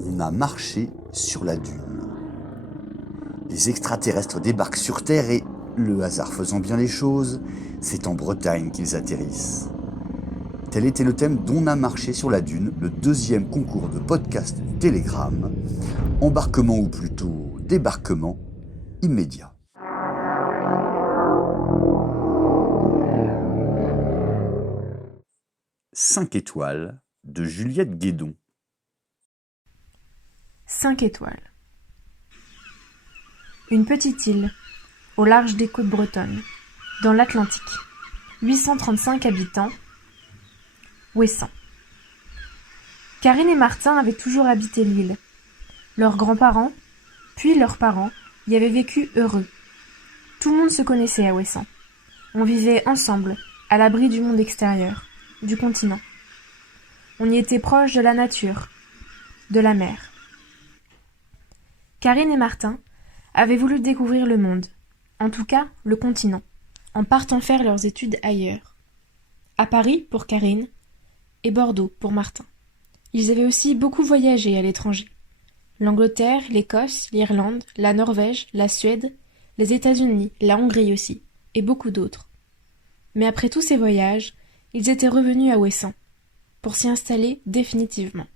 On a marché sur la dune. Les extraterrestres débarquent sur Terre et, le hasard faisant bien les choses, c'est en Bretagne qu'ils atterrissent. Tel était le thème d'On a marché sur la dune, le deuxième concours de podcast du Télégramme. Embarquement ou plutôt débarquement immédiat. Cinq étoiles de Juliette Guédon. 5 étoiles. Une petite île, au large des côtes bretonnes, dans l'Atlantique. 835 habitants. Ouessant. Karine et Martin avaient toujours habité l'île. Leurs grands-parents, puis leurs parents, y avaient vécu heureux. Tout le monde se connaissait à Ouessant. On vivait ensemble, à l'abri du monde extérieur, du continent. On y était proche de la nature, de la mer. Karine et Martin avaient voulu découvrir le monde, en tout cas le continent, en partant faire leurs études ailleurs. À Paris pour Karine et Bordeaux pour Martin. Ils avaient aussi beaucoup voyagé à l'étranger. L'Angleterre, l'Écosse, l'Irlande, la Norvège, la Suède, les États-Unis, la Hongrie aussi, et beaucoup d'autres. Mais après tous ces voyages, ils étaient revenus à Ouessant, pour s'y installer définitivement.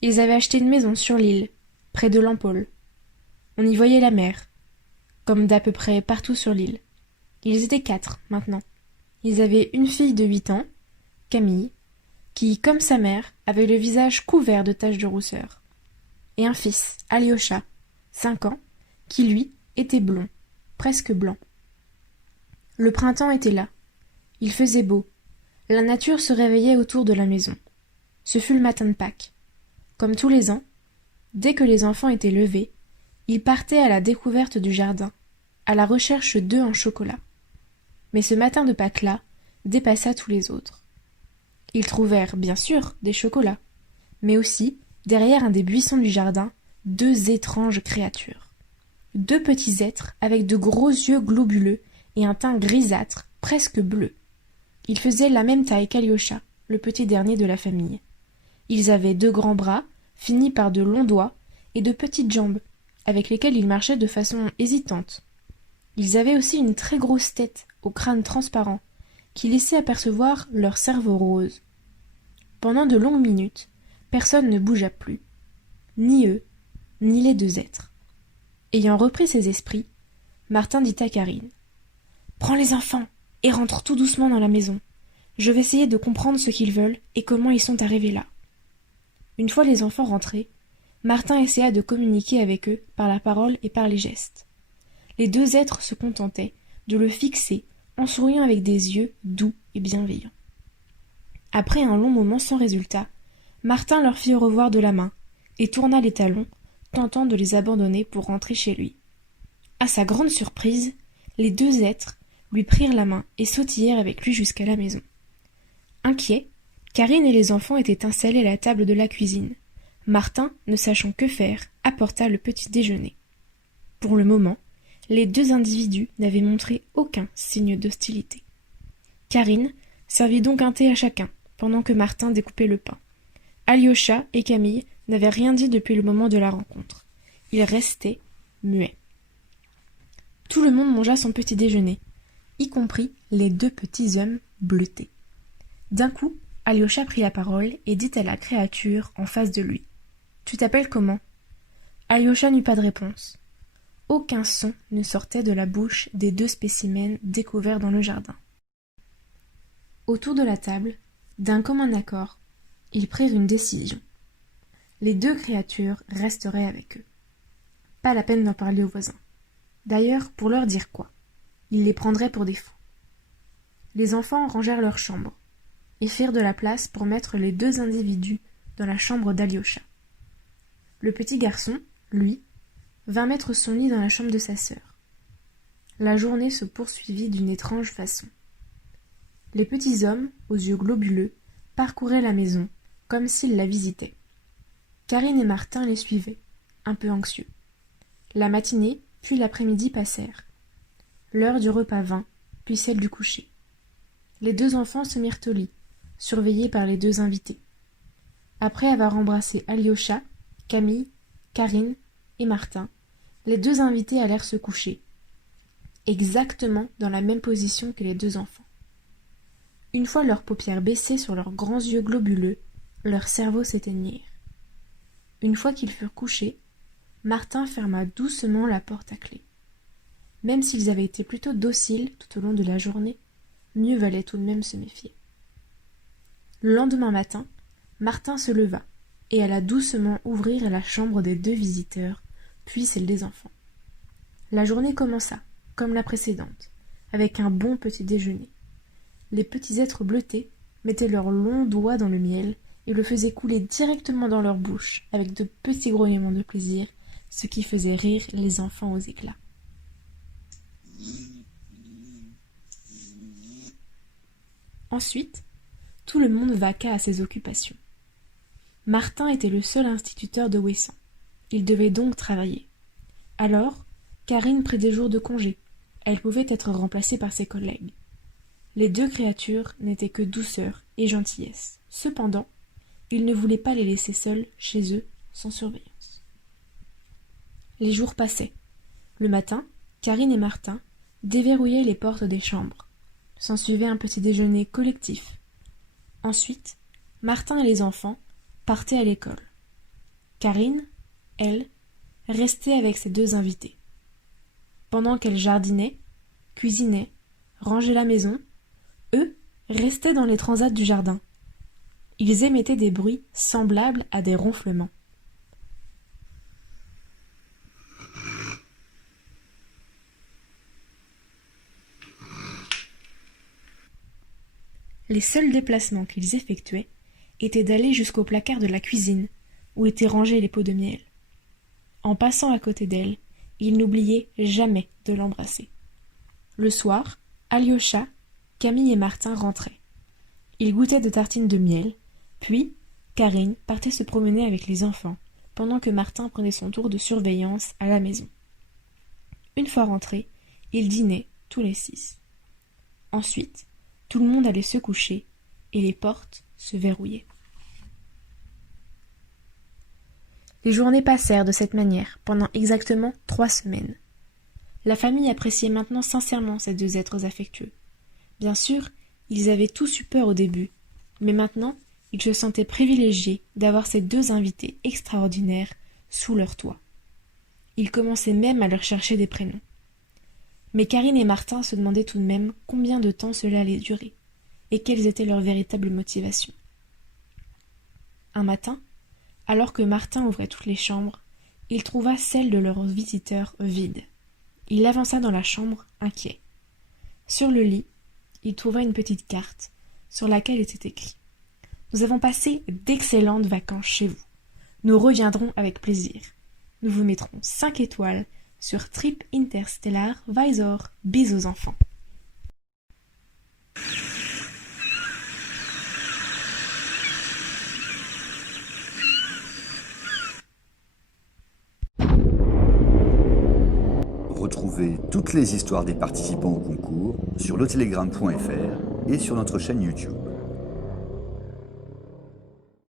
Ils avaient acheté une maison sur l'île, près de l'Empole. On y voyait la mer, comme d'à peu près partout sur l'île. Ils étaient 4 maintenant. Ils avaient une fille de 8 ans, Camille, qui, comme sa mère, avait le visage couvert de taches de rousseur, et un fils, Alyosha, 5 ans, qui, lui, était blond, presque blanc. Le printemps était là. Il faisait beau. La nature se réveillait autour de la maison. Ce fut le matin de Pâques. Comme tous les ans, dès que les enfants étaient levés, ils partaient à la découverte du jardin, à la recherche d'œufs en chocolat. Mais ce matin de Pâques-là dépassa tous les autres. Ils trouvèrent, bien sûr, des chocolats, mais aussi, derrière un des buissons du jardin, 2 étranges créatures. 2 petits êtres avec de gros yeux globuleux et un teint grisâtre, presque bleu. Ils faisaient la même taille qu'Alyosha, le petit dernier de la famille. Ils avaient 2 grands bras, finis par de longs doigts, et de petites jambes, avec lesquelles ils marchaient de façon hésitante. Ils avaient aussi une très grosse tête, au crâne transparent, qui laissait apercevoir leur cerveau rose. Pendant de longues minutes, personne ne bougea plus, ni eux, ni les 2 êtres. Ayant repris ses esprits, Martin dit à Karine : « Prends les enfants et rentre tout doucement dans la maison. Je vais essayer de comprendre ce qu'ils veulent et comment ils sont arrivés là. » Une fois les enfants rentrés, Martin essaya de communiquer avec eux par la parole et par les gestes. Les 2 êtres se contentaient de le fixer en souriant avec des yeux doux et bienveillants. Après un long moment sans résultat, Martin leur fit au revoir de la main et tourna les talons, tentant de les abandonner pour rentrer chez lui. À sa grande surprise, les 2 êtres lui prirent la main et sautillèrent avec lui jusqu'à la maison. Inquiets, Karine et les enfants étaient installés à la table de la cuisine. Martin, ne sachant que faire, apporta le petit déjeuner. Pour le moment, les 2 individus n'avaient montré aucun signe d'hostilité. Karine servit donc un thé à chacun, pendant que Martin découpait le pain. Alyosha et Camille n'avaient rien dit depuis le moment de la rencontre. Ils restaient muets. Tout le monde mangea son petit déjeuner, y compris les 2 petits hommes bleutés. D'un coup, Alyosha prit la parole et dit à la créature en face de lui : « Tu t'appelles comment ?» Alyosha n'eut pas de réponse. Aucun son ne sortait de la bouche des 2 spécimens découverts dans le jardin. Autour de la table, d'un commun accord, ils prirent une décision. Les 2 créatures resteraient avec eux. Pas la peine d'en parler aux voisins. D'ailleurs, pour leur dire quoi ? Ils les prendraient pour des fous. Les enfants rangèrent leur chambre et firent de la place pour mettre les 2 individus dans la chambre d'Alyosha. Le petit garçon, lui, vint mettre son lit dans la chambre de sa sœur. La journée se poursuivit d'une étrange façon. Les petits hommes, aux yeux globuleux, parcouraient la maison, comme s'ils la visitaient. Karine et Martin les suivaient, un peu anxieux. La matinée, puis l'après-midi passèrent. L'heure du repas vint, puis celle du coucher. Les 2 enfants se mirent au lit, surveillée par les deux invités. Après avoir embrassé Alyosha, Camille, Karine et Martin, les deux invités allèrent se coucher, exactement dans la même position que les deux enfants. Une fois leurs paupières baissées sur leurs grands yeux globuleux, leurs cerveaux s'éteignirent. Une fois qu'ils furent couchés, Martin ferma doucement la porte à clé. Même s'ils avaient été plutôt dociles tout au long de la journée, mieux valait tout de même se méfier. Le lendemain matin, Martin se leva et alla doucement ouvrir la chambre des deux visiteurs, puis celle des enfants. La journée commença, comme la précédente, avec un bon petit déjeuner. Les petits êtres bleutés mettaient leurs longs doigts dans le miel et le faisaient couler directement dans leur bouche avec de petits grognements de plaisir, ce qui faisait rire les enfants aux éclats. Ensuite, tout le monde vaqua à ses occupations. Martin était le seul instituteur de Ouessant. Il devait donc travailler. Alors, Karine prit des jours de congé. Elle pouvait être remplacée par ses collègues. Les deux créatures n'étaient que douceur et gentillesse. Cependant, ils ne voulaient pas les laisser seuls chez eux, sans surveillance. Les jours passaient. Le matin, Karine et Martin déverrouillaient les portes des chambres. S'ensuivait un petit déjeuner collectif. Ensuite, Martin et les enfants partaient à l'école. Karine, elle, restait avec ses deux invités. Pendant qu'elle jardinait, cuisinait, rangeait la maison, eux restaient dans les transats du jardin. Ils émettaient des bruits semblables à des ronflements. Les seuls déplacements qu'ils effectuaient étaient d'aller jusqu'au placard de la cuisine, où étaient rangés les pots de miel. En passant à côté d'elle, ils n'oubliaient jamais de l'embrasser. Le soir, Alyosha, Camille et Martin rentraient. Ils goûtaient de tartines de miel, puis Karine partait se promener avec les enfants, pendant que Martin prenait son tour de surveillance à la maison. Une fois rentrés, ils dînaient tous les 6. Ensuite, tout le monde allait se coucher et les portes se verrouillaient. Les journées passèrent de cette manière pendant exactement 3 semaines. La famille appréciait maintenant sincèrement ces deux êtres affectueux. Bien sûr, ils avaient tous eu peur au début, mais maintenant, ils se sentaient privilégiés d'avoir ces deux invités extraordinaires sous leur toit. Ils commençaient même à leur chercher des prénoms. Mais Karine et Martin se demandaient tout de même combien de temps cela allait durer, et quelles étaient leurs véritables motivations. Un matin, alors que Martin ouvrait toutes les chambres, il trouva celle de leur visiteur vide. Il avança dans la chambre, inquiet. Sur le lit, il trouva une petite carte, sur laquelle était écrit « Nous avons passé d'excellentes vacances chez vous. Nous reviendrons avec plaisir. Nous vous mettrons 5 étoiles sur Trip Interstellar Visor. Bis aux enfants. » Retrouvez toutes les histoires des participants au concours sur letelegram.fr et sur notre chaîne YouTube.